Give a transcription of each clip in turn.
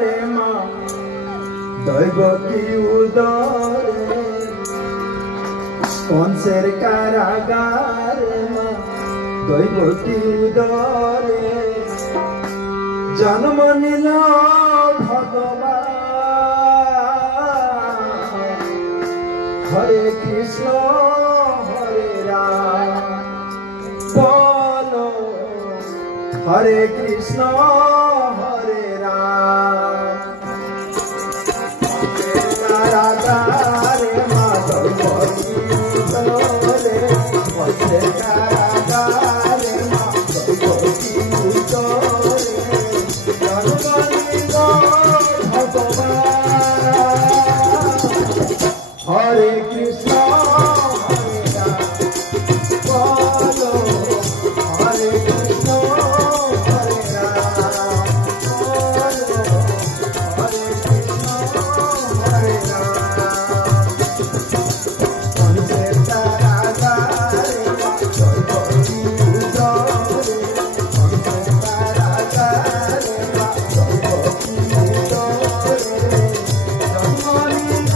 रे माँ दैव की उदरे कौन शेर कारागार माँ दैव की उदरे जन्म नील भगवान हरे कृष्ण हरे राम बोलो हरे कृष्ण हरे राम कारागारे माधव उतरे बसे कारागारे माधव उतरे जन्मनील भगवान हरे कृष्ण हरे राम बोलो हरे कृष्ण हरे राम बोलो हरे कृष्ण हरे राम पंचे कारागारे माधव उतरे पंचे कारागारे माधव उतरे जन्मनील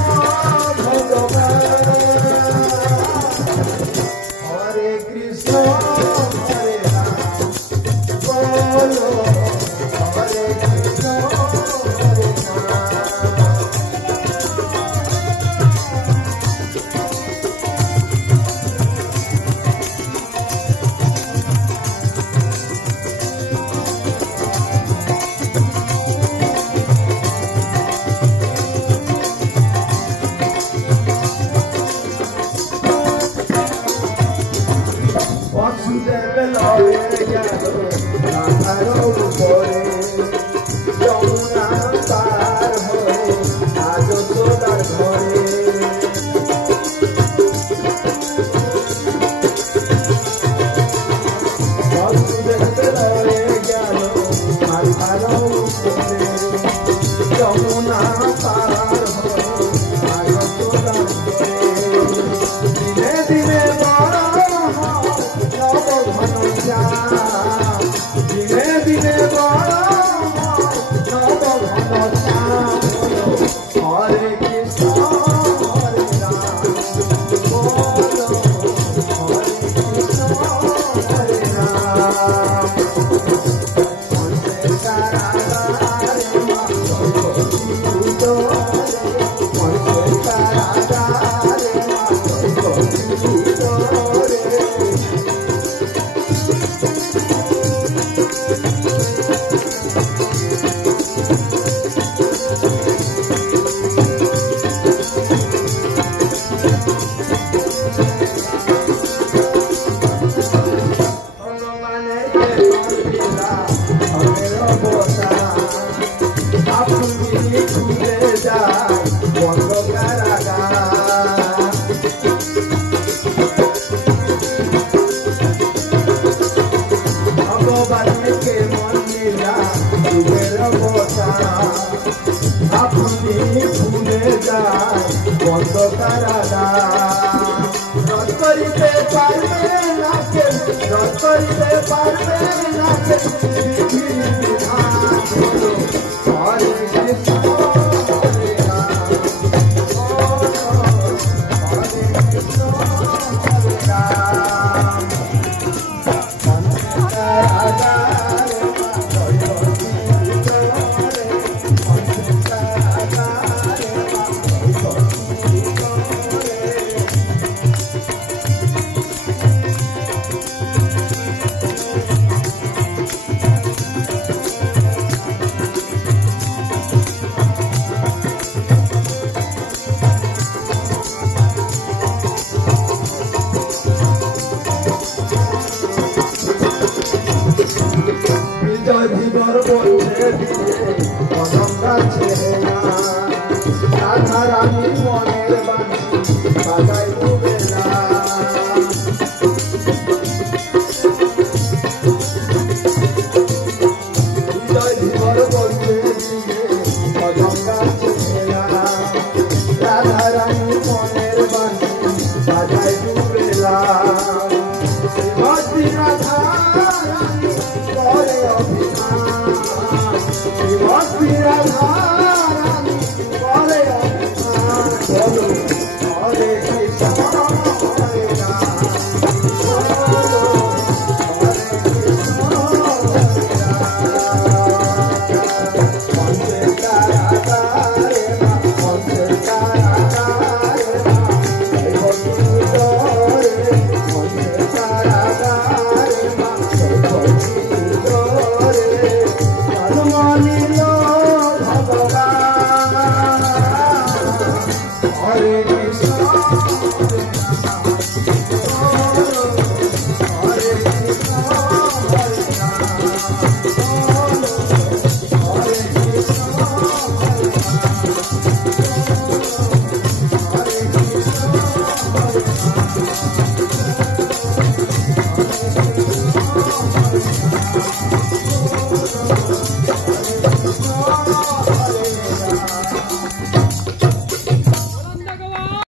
हरे कृष्ण हरे राम बोलो हरे कृष्ण हरे राम वासुदेव लये गलो राधारो उपरे यमुना पार हरे आज सोदार घरे वासुदेव लये गलो राधारो उपरे यमुना पार हरे आज सोदार घरे दिने दिने बड़ा दिने दिने नव घन श्याम हरे कृष्ण हरे राम बोलो हरे कृष्ण हरे राम पंचे कारागारे माधव उतरे पंचे कारागारे माधव उतरे अपनी भूले जाए बंद कराना रद करिते पारबे नाके रद करिते पारबे नाके विधि विधान बोलो हरे कृष्ण हरे राम बोलो हरे कृष्ण हरे राम कारागारे माधव उतरे पंचे कारागारे माधव उतरे বিজয় ধীবর বলছে দিয়ে অনঙ্গা ছেড়া রাধা রানী মনের বাঁশি বাজাই ডুবে না বিজয় ধীবর বলছে দিয়ে অনঙ্গা ছেড়া রাধা রানী মনের বাঁশি বাজাই ডুবে না ভক্তি রাধা রানী করে অভিমান রাধা